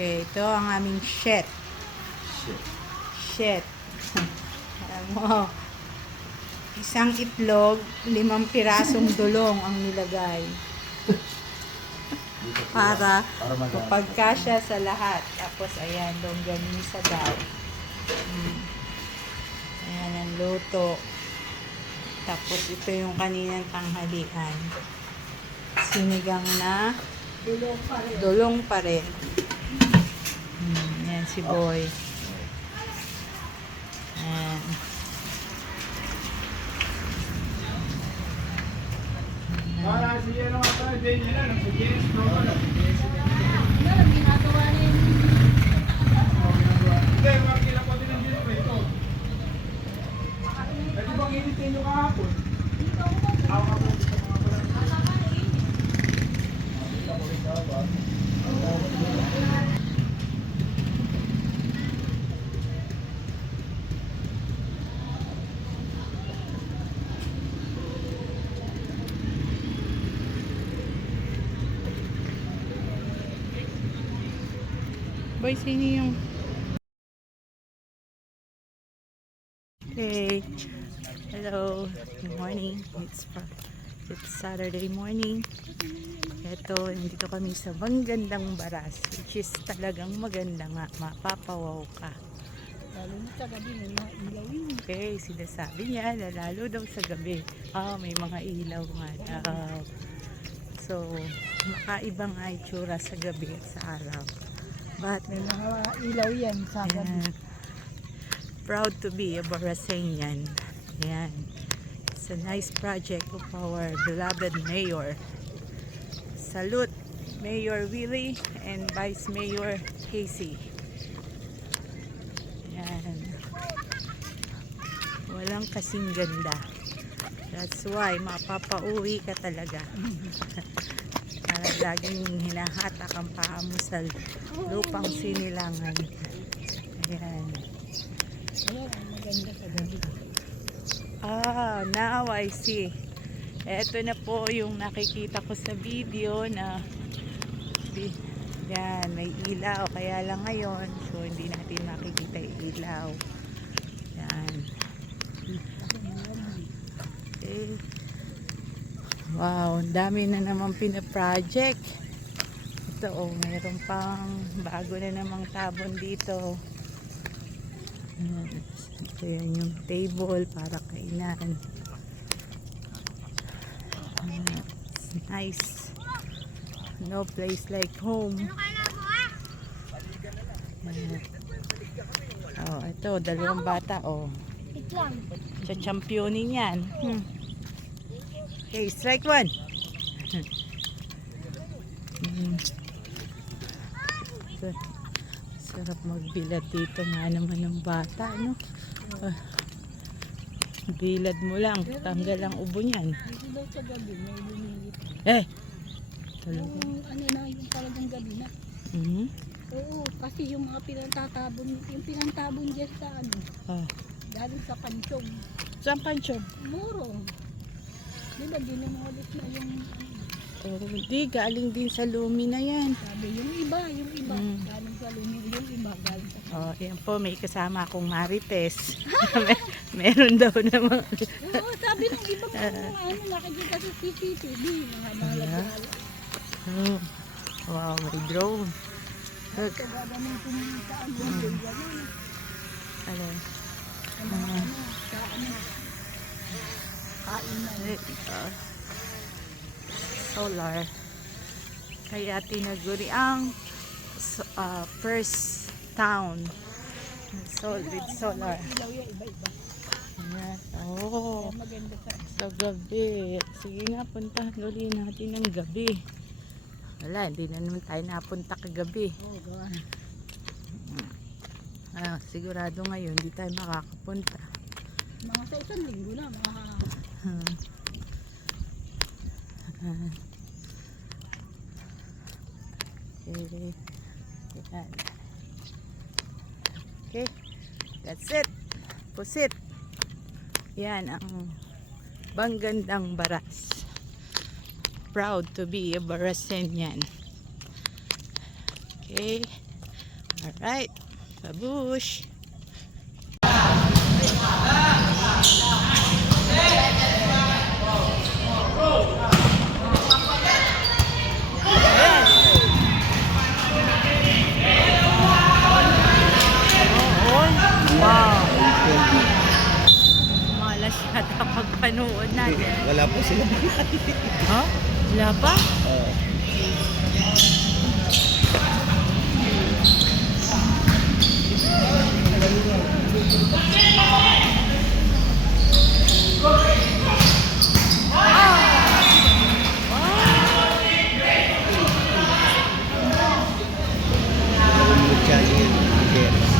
Okay, ito ang aming shet. Shet. Alam mo, isang itlog, 5 pirasong dulong ang nilagay. Para mapagkasya sa lahat. Tapos, ayan, longganisa daw. Ayan ang luto. Tapos, ito yung kaninang tanghalian. Sinigang na dulong pa rin. Ayan si Boy. Ayan. Para si ano nga tayo, din yun lang, si James, no? Ginagawa na yun. Hindi, makikita ko din ang dito, ito. Eh, di bang initin nyo kahapon? Ako ka po, gusto mga pala. Boy, sino yung... Hey. Hello. Good morning. It's Saturday morning. Ito, nandito kami sa Manggandang Baras, which is talagang maganda nga. Mapapawaw ka. Lalo na sa gabi, may mga ilaw yun. Okay, sinasabi niya na lalo daw sa gabi. May mga ilaw nga daw. So, makaiba nga itsura sa gabi at sa araw. But, May mga ilaw yan sa gabi. proud to be a Barasenian. Ayan. It's a nice project of our beloved Mayor. Salute Mayor Willie and Vice Mayor Casey. Ayan. Walang kasing ganda. That's why mapapauwi ka talaga. Para laging hinahatak ang paa mo sa lupang sinilangan. Ayan. Ayan, ang maganda sa gabi. Now I see. Ito na po yung nakikita ko sa video na yan, may ilaw. Kaya lang ngayon, so hindi natin makikita yung ilaw. Yan. Okay. Wow, ang dami na naman pina-project. Ito, mayroon pang bago na namang tabon dito. Ito yan yung table para kainan. It's nice. No place like home. Ito, 2 bata. Wait lang. Championin yan. Okay, strike 1. Sarap magbilad dito nga naman ng bata, no? Bilad mo lang, tanggal ang ubo niyan. Hindi daw sa gabi, may lumilip. Talaga. Yung ano na, yung talagang gabi na. Oo, kasi yung mga pinantatabon, yung pinantabon dyan sa ano, galing sa Panchog. Saan Pancho? Muro. Di ba dinamolis na yung, Hindi, galing din sa Lumi na yan. sabi, yung iba, galing sa Lumi, yung iba, galing sa Yan po, may kasama akong Marites. Meron daw naman. Oo, sabi ng iba pa ano, nakikita sa CCTV, mga nalagala. Wow, may drone. Look. Ito gagawin ko muna sa ano, gano'n. Alin? Sa ano, kain na. Solar. Kaya tinaguri ang first town with solar. Ilaw yan, iba-iba. Ayan. Kaya maganda Sa sa gabi. Sige nga, puntahan ulit natin ng gabi. Wala, hindi na naman tayo napunta kagabi. gawa. Sigurado ngayon, hindi tayo makakapunta. Mga sa isang linggo na, mga Okay. Yan. Okay. That's it. Pusit. Yan ang Manggandang Baras. Proud to be a Barasenian. Okay. Alright, babush. Wow. Malas yata pagpanood natin. Wala po sila. Ha? Wala pa?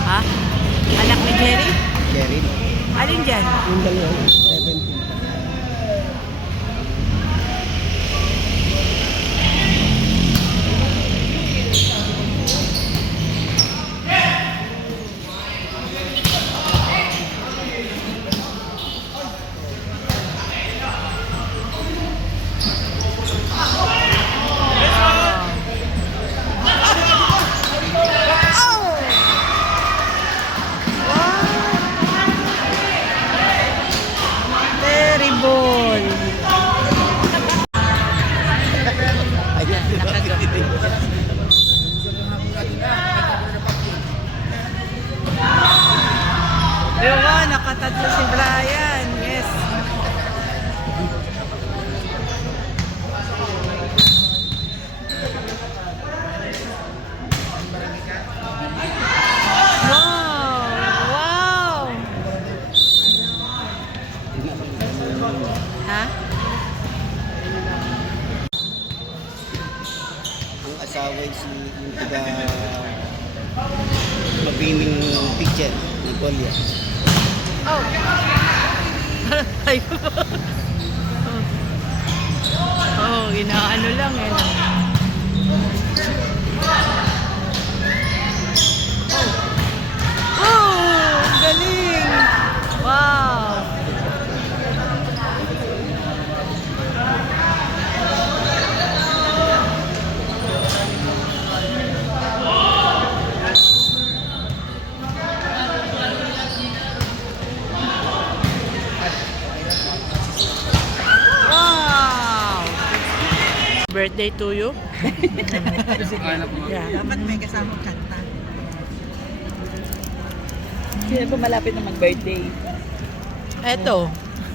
Ha? Anak ni Jerry? Jerry. Alin dyan? Yung dalawa. 17. Terrible. Diba, nakatatlo si Brian. Yes. Wow! Wow! Ha? Ang asawa si yung taga mabining picture ni Kolia. Oh. Ayun. Oh, inaano lang eh. Oh, ang galing. Wow. Wow! Birthday to you? Yeah. Dapat may kasamang kanta. Sino po malapit na mag-birthday? Eto.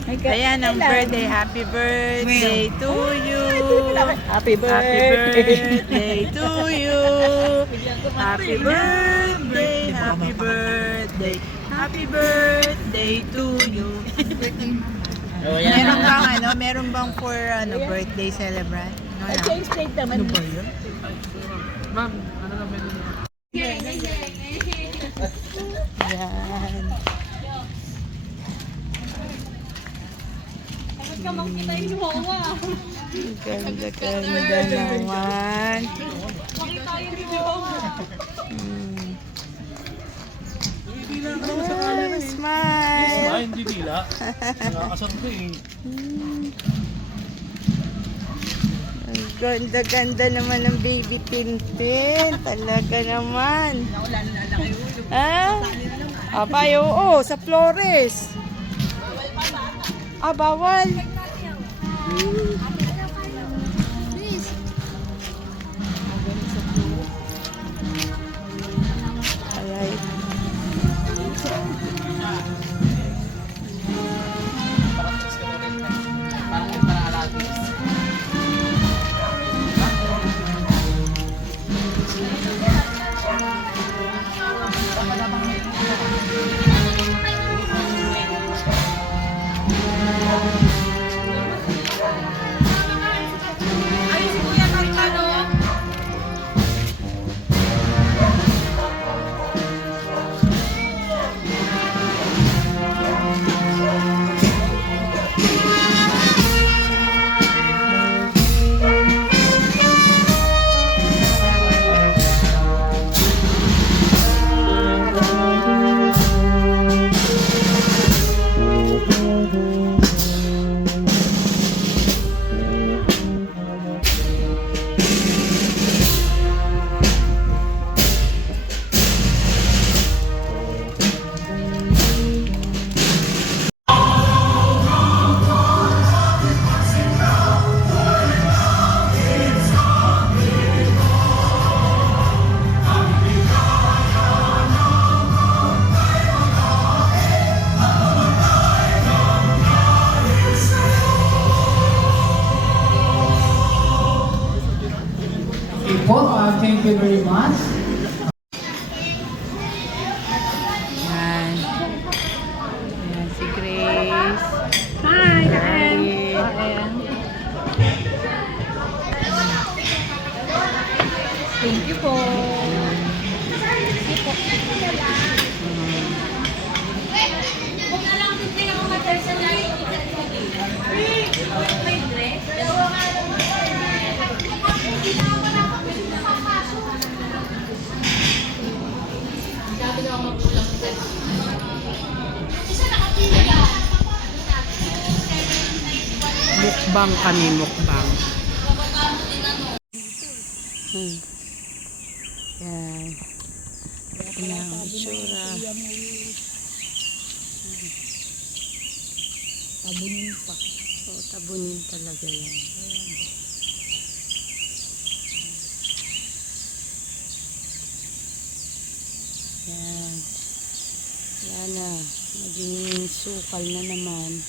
Ayan ang birthday. Happy birthday to you. Happy Happy birthday to you. Happy birthday. Happy birthday. Happy birthday to you. Meron bang meron bang for birthday celebrant? No, Ay, change plate naman. Ano ba yun? Yan. Tapos ka makita yung hawa. Ganda naman. Makita yung hawa. Smile. Ay, hindi dila. Nakakasot ko eh. Ang ganda naman ng baby Tintin. Talaga naman. Ha? Abay, oo. Sa Flores. Ah, bawal. Alay. Yan. Yan si Grace. Hi, Kain. Thank you po. Mukbang kami, mukbang. Yan. Yan ang itsura. Tabunin pa. O, tabunin talaga yan. Yan. Yan na. Maging sukal na naman.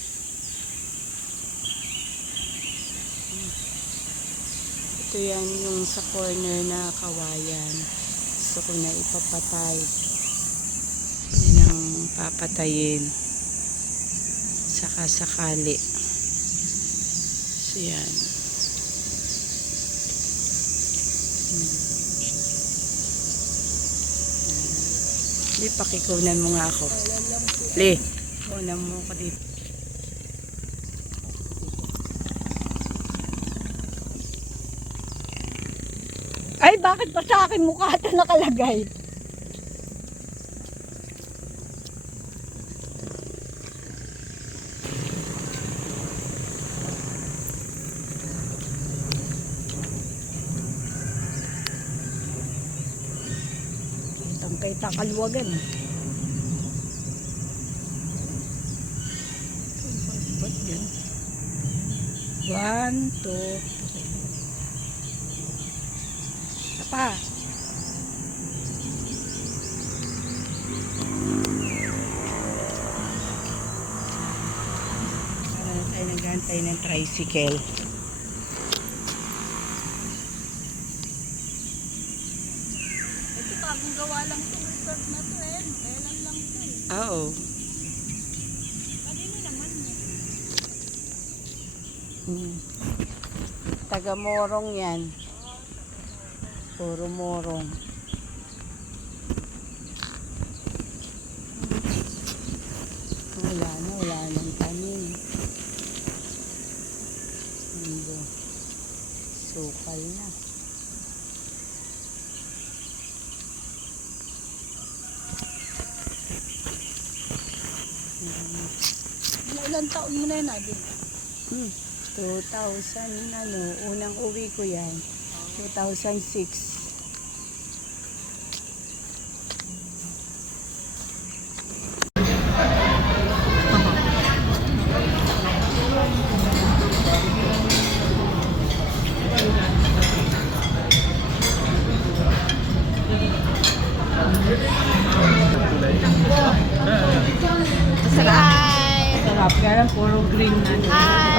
Ito yan yung sa corner na kawayan. Gusto ko na ipapatay. Yan ang papatayin. Saka sakali. So yan. Li, pakikunan mo nga ako. Li, kunan mo ko dito. Ay, bakit pa sa akin mukha ito nakalagay? Kitang-kita kaluwagan. Ba't yun? 1, 2, pa. Tayo nag-antay ng tricycle. Ito bagong gawa lang itong resort na to eh. Kailan lang ito eh. Oo. Kanino naman Taga-morong yan. Puro morong. Wala nang tanim. Hindi. Sukal na. Ilang taon mo na yun, Adi? 2000, unang uwi ko yan. 2006. Sarap. Kaya puro green na.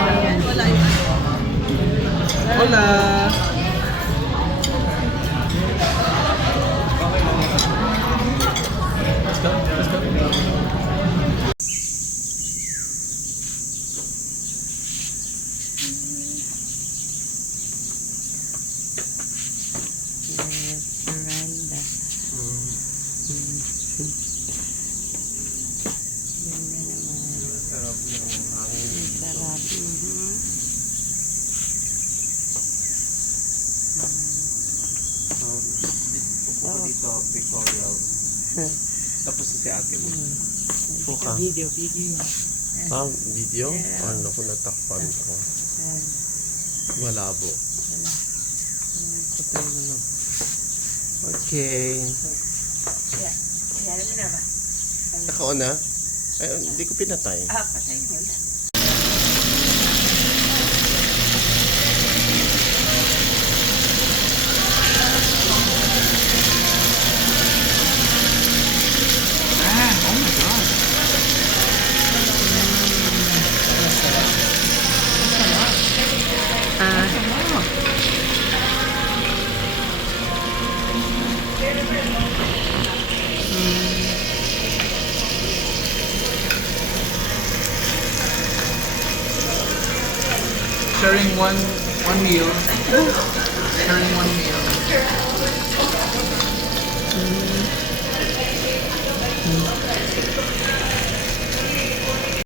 Ayan. Hola! Yes, veranda. Ganda naman. Sarap ng hangin. Sarap. Upo ko dito, pictorial. Tapos si ate mo. Puka. Video. Video? Ano ko natakpan ko. Malabo. Okay. Yan mo na ba? Naka-on na? Ay, hindi ko pinatay. Patay mo na. sharing one meal. Sharing one meal.